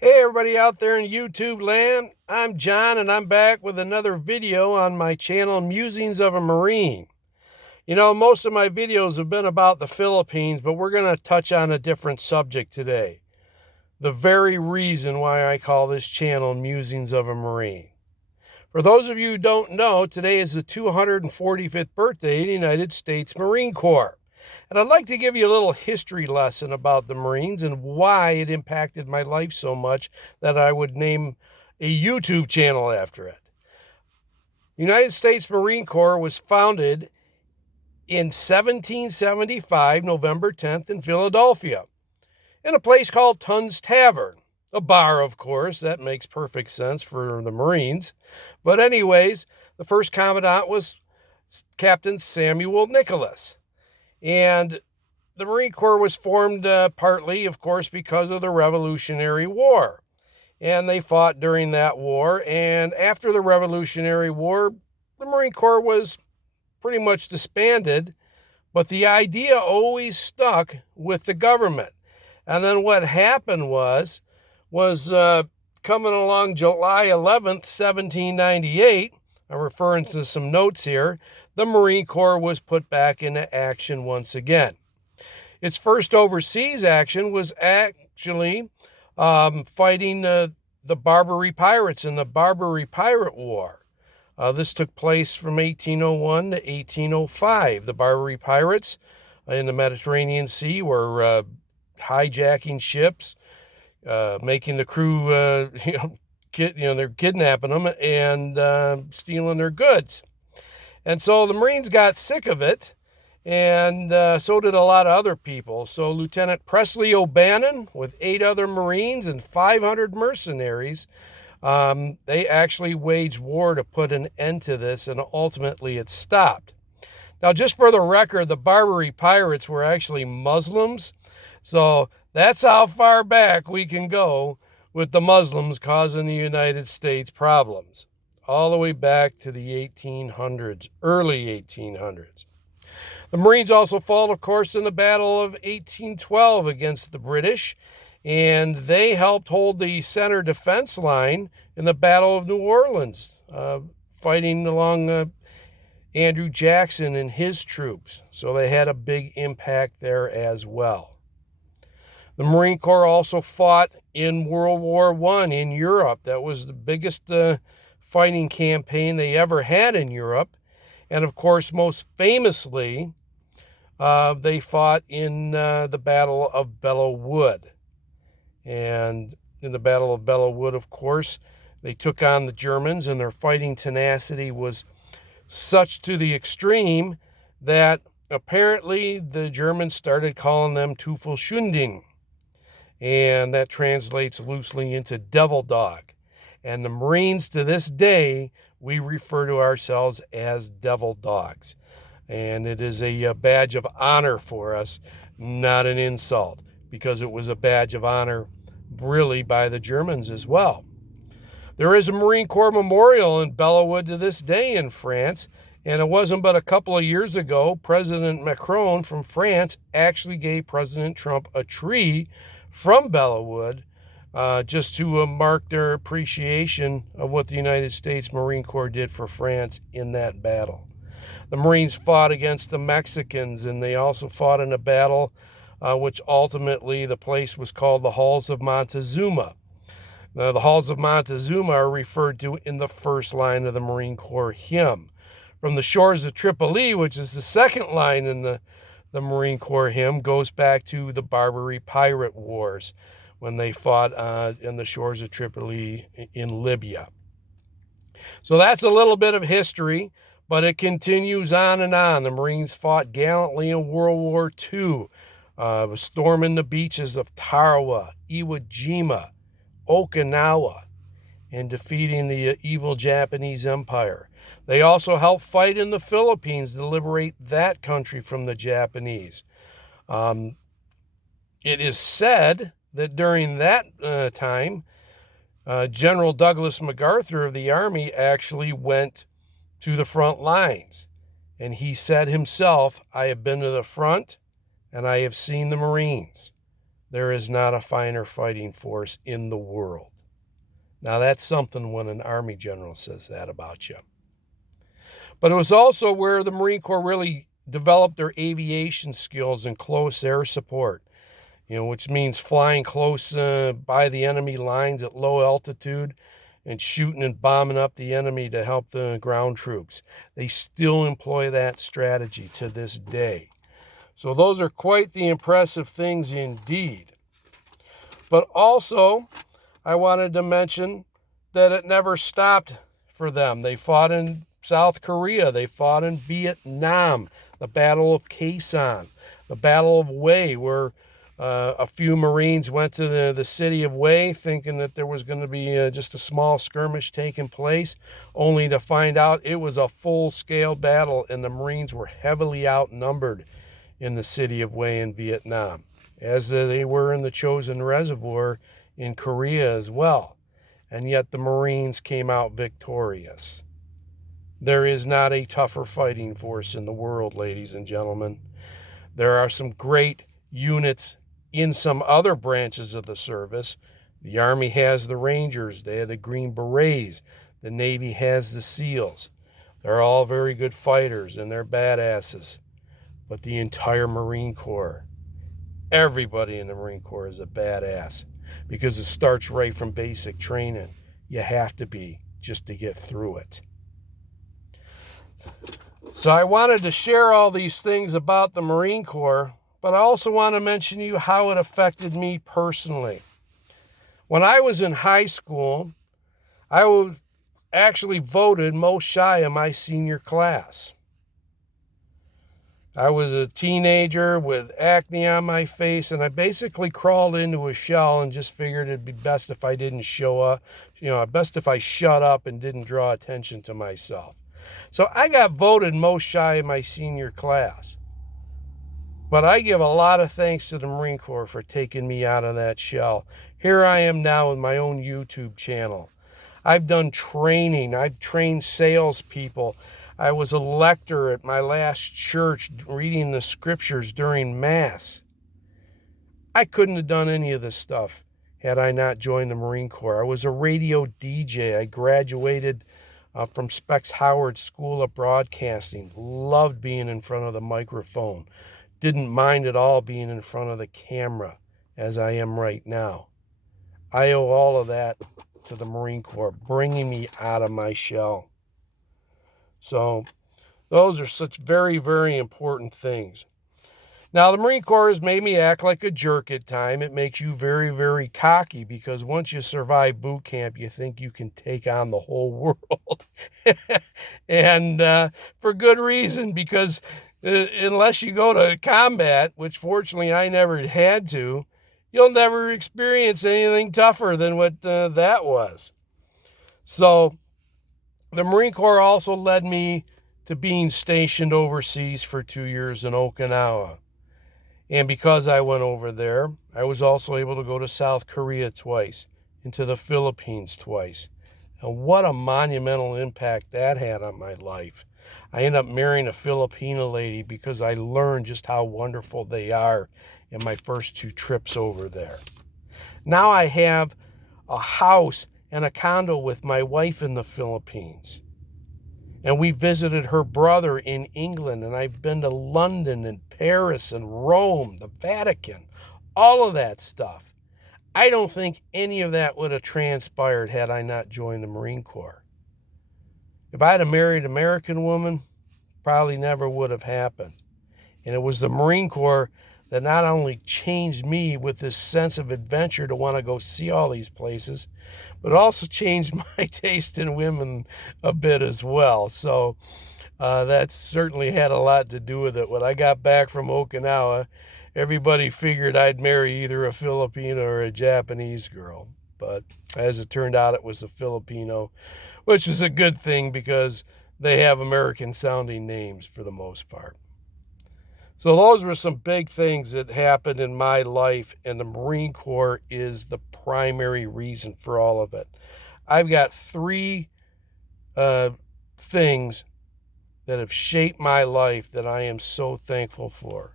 Hey everybody out there in YouTube land, I'm John and I'm back with another video on my channel, Musings of a Marine. You know, most of my videos have been about the Philippines, but we're going to touch on a different subject today. The very reason why I call this channel Musings of a Marine. For those of you who don't know, today is the 245th birthday of the United States Marine Corps. And I'd like to give you a little history lesson about the Marines and why it impacted my life so much that I would name a YouTube channel after it. The United States Marine Corps was founded in 1775, November 10th, in Philadelphia, in a place called Tunn's Tavern. A bar, of course. That makes perfect sense for the Marines. But anyways, the first commandant was Captain Samuel Nicholas. And the Marine Corps was formed partly, of course, because of the Revolutionary War. And they fought during that war. And after the Revolutionary War, the Marine Corps was pretty much disbanded. But the idea always stuck with the government. And then what happened was coming along July 11th, 1798, I'm referring to some notes here, the Marine Corps was put back into action once again. Its first overseas action was actually fighting the Barbary Pirates in the Barbary Pirate War. This took place from 1801 to 1805. The Barbary Pirates in the Mediterranean Sea were hijacking ships, making the crew, they're kidnapping them and stealing their goods. And so the Marines got sick of it, and so did a lot of other people. So Lieutenant Presley O'Bannon, with 8 other Marines and 500 mercenaries, they actually waged war to put an end to this, and ultimately it stopped. Now, just for the record, the Barbary Pirates were actually Muslims, so that's how far back we can go with the Muslims causing the United States problems, all the way back to the 1800s, early 1800s. The Marines also fought, of course, in the Battle of 1812 against the British, and they helped hold the center defense line in the Battle of New Orleans, fighting along Andrew Jackson and his troops. So they had a big impact there as well. The Marine Corps also fought in World War I in Europe. That was the biggest fighting campaign they ever had in Europe. And of course, most famously, they fought in the Battle of Belleau Wood. And in the Battle of Belleau Wood, of course, they took on the Germans, and their fighting tenacity was such to the extreme that apparently the Germans started calling them Teufelshunding. And that translates loosely into devil dog. And the Marines, to this day, we refer to ourselves as devil dogs. And it is a badge of honor for us, not an insult, because it was a badge of honor really by the Germans as well. There is a Marine Corps memorial in Belleau Wood to this day in France, and it wasn't but a couple of years ago, President Macron from France actually gave President Trump a tree from Belleau Wood just to mark their appreciation of what the United States Marine Corps did for France in that battle. The Marines fought against the Mexicans, and they also fought in a battle which ultimately the place was called the Halls of Montezuma. Now, the Halls of Montezuma are referred to in the first line of the Marine Corps hymn. From the Shores of Tripoli, which is the second line in the Marine Corps hymn, goes back to the Barbary Pirate Wars when they fought in the shores of Tripoli in Libya. So that's a little bit of history, but it continues on and on. The Marines fought gallantly in World War II, storming the beaches of Tarawa, Iwo Jima, Okinawa, and defeating the evil Japanese Empire. They also helped fight in the Philippines to liberate that country from the Japanese. It is said that during that time, General Douglas MacArthur of the Army actually went to the front lines. And he said himself, "I have been to the front and I have seen the Marines. there is not a finer fighting force in the world. Now, that's something when an Army general says that about you. But it was also where the Marine Corps really developed their aviation skills and close air support, which means flying close by the enemy lines at low altitude and shooting and bombing up the enemy to help the ground troops. They still employ that strategy to this day. So those are quite the impressive things indeed. But also, I wanted to mention that it never stopped for them. They fought in South Korea. They fought in Vietnam, the Battle of Quai San, the Battle of Hue, where a few Marines went to the city of Hue thinking that there was going to be just a small skirmish taking place, only to find out it was a full-scale battle and the Marines were heavily outnumbered in the city of Hue in Vietnam, as they were in the Chosin Reservoir in Korea as well. And yet the Marines came out victorious. There is not a tougher fighting force in the world, ladies and gentlemen. There are some great units in some other branches of the service. The Army has the Rangers. They have the Green Berets. The Navy has the SEALs. They're all very good fighters and they're badasses. But the entire Marine Corps, everybody in the Marine Corps is a badass because it starts right from basic training. You have to be just to get through it. So I wanted to share all these things about the Marine Corps, but I also want to mention to you how it affected me personally. When I was in high school, I was actually voted most shy of my senior class. I was a teenager with acne on my face, and I basically crawled into a shell and just figured it'd be best if I didn't show up, best if I shut up and didn't draw attention to myself. So I got voted most shy of my senior class. But I give a lot of thanks to the Marine Corps for taking me out of that shell. Here I am now with my own YouTube channel. I've done training. I've trained salespeople. I was a lector at my last church reading the scriptures during Mass. I couldn't have done any of this stuff had I not joined the Marine Corps. I was a radio DJ. I graduated from Specs Howard School of Broadcasting. Loved being in front of the microphone. Didn't mind at all being in front of the camera as I am right now. I owe all of that to the Marine Corps, bringing me out of my shell. So those are such very, very important things. Now, the Marine Corps has made me act like a jerk at times. It makes you very, very cocky because once you survive boot camp, you think you can take on the whole world. And for good reason, because unless you go to combat, which fortunately I never had to, you'll never experience anything tougher than what that was. So the Marine Corps also led me to being stationed overseas for 2 years in Okinawa. And because I went over there, I was also able to go to South Korea twice, and to the Philippines twice. And what a monumental impact that had on my life. I ended up marrying a Filipino lady because I learned just how wonderful they are in my first 2 trips over there. Now I have a house and a condo with my wife in the Philippines. And we visited her brother in England, and I've been to London and Paris and Rome, the Vatican, all of that stuff. I don't think any of that would have transpired had I not joined the Marine Corps. If I had married an American woman, probably never would have happened. And it was the Marine Corps that not only changed me with this sense of adventure to want to go see all these places, but also changed my taste in women a bit as well. So that certainly had a lot to do with it. When I got back from Okinawa, everybody figured I'd marry either a Filipino or a Japanese girl. But as it turned out, it was a Filipino, which is a good thing because they have American-sounding names for the most part. So those were some big things that happened in my life, and the Marine Corps is the primary reason for all of it. I've got 3 things that have shaped my life that I am so thankful for.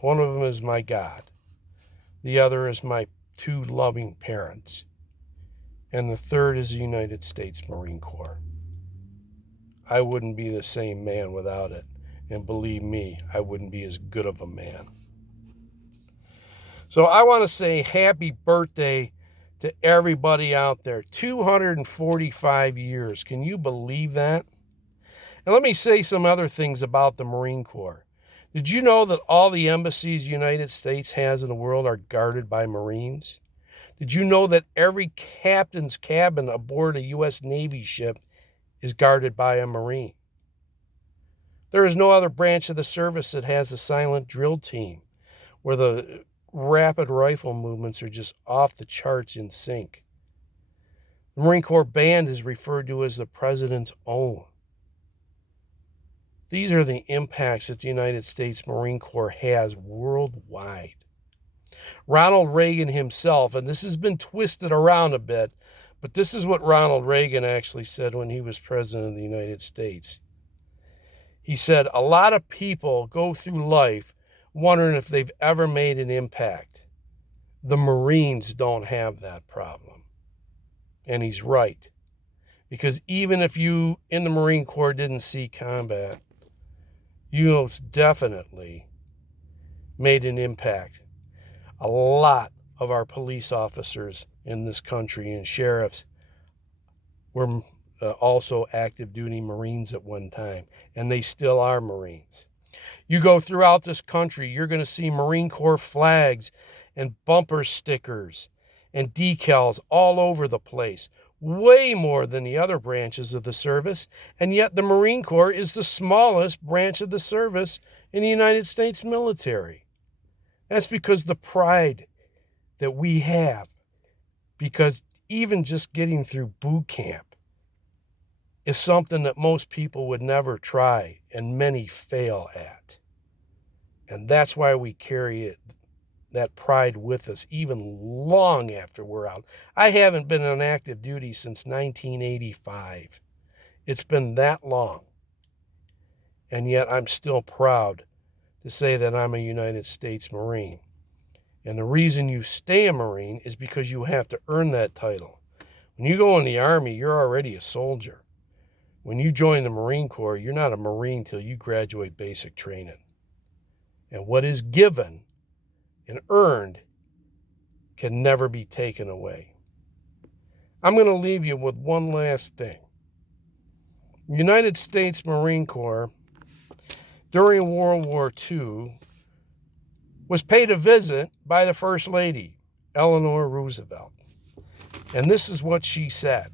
One of them is my God. The other is my two loving parents. And the third is the United States Marine Corps. I wouldn't be the same man without it. And believe me, I wouldn't be as good of a man. So I want to say happy birthday to everybody out there. 245 years. Can you believe that? And let me say some other things about the Marine Corps. Did you know that all the embassies the United States has in the world are guarded by Marines? Did you know that every captain's cabin aboard a U.S. Navy ship is guarded by a Marine? There is no other branch of the service that has a silent drill team where the rapid rifle movements are just off the charts in sync. The Marine Corps Band is referred to as the President's own. These are the impacts that the United States Marine Corps has worldwide. Ronald Reagan himself, and this has been twisted around a bit, but this is what Ronald Reagan actually said when he was president of the United States. He said, a lot of people go through life wondering if they've ever made an impact. The Marines don't have that problem. And he's right. Because even if you in the Marine Corps didn't see combat, you most definitely made an impact. A lot of our police officers in this country and sheriffs were also active duty Marines at one time, and they still are Marines. You go throughout this country, you're going to see Marine Corps flags and bumper stickers and decals all over the place, way more than the other branches of the service, and yet the Marine Corps is the smallest branch of the service in the United States military. That's because the pride that we have, because even just getting through boot camp is something that most people would never try and many fail at. And that's why we carry that pride with us even long after we're out. I haven't been on active duty since 1985. It's been that long. And yet I'm still proud to say that I'm a United States Marine. And the reason you stay a Marine is because you have to earn that title. When you go in the Army, you're already a soldier. When you join the Marine Corps, you're not a Marine till you graduate basic training. And what is given and earned can never be taken away. I'm going to leave you with one last thing. The United States Marine Corps, during World War II, was paid a visit by the First Lady, Eleanor Roosevelt. And this is what she said.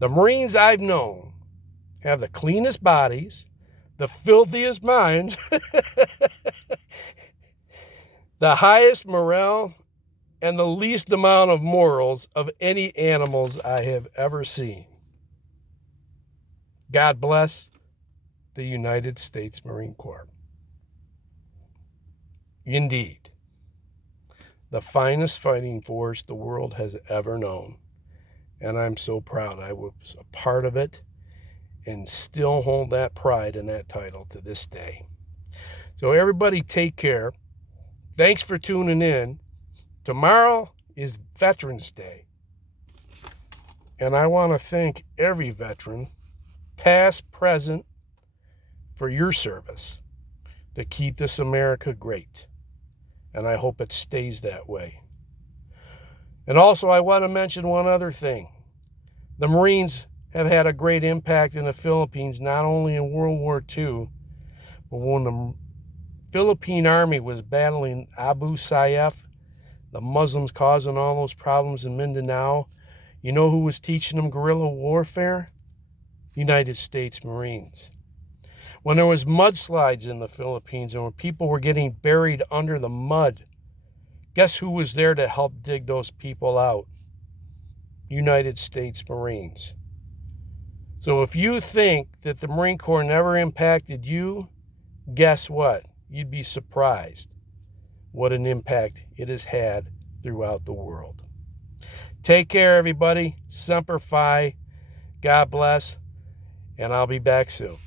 The Marines I've known have the cleanest bodies, the filthiest minds, the highest morale, and the least amount of morals of any animals I have ever seen. God bless the United States Marine Corps. Indeed, the finest fighting force the world has ever known. And I'm so proud I was a part of it and still hold that pride in that title to this day. So everybody take care. Thanks for tuning in. Tomorrow is Veterans Day. And I want to thank every veteran, past, present, for your service to keep this America great. And I hope it stays that way. And also, I want to mention one other thing. The Marines have had a great impact in the Philippines, not only in World War II, but when the Philippine Army was battling Abu Sayyaf, the Muslims causing all those problems in Mindanao, you know who was teaching them guerrilla warfare? United States Marines. When there was mudslides in the Philippines and when people were getting buried under the mud, guess who was there to help dig those people out? United States Marines. So if you think that the Marine Corps never impacted you, guess what? You'd be surprised what an impact it has had throughout the world. Take care, everybody. Semper Fi. God bless. And I'll be back soon.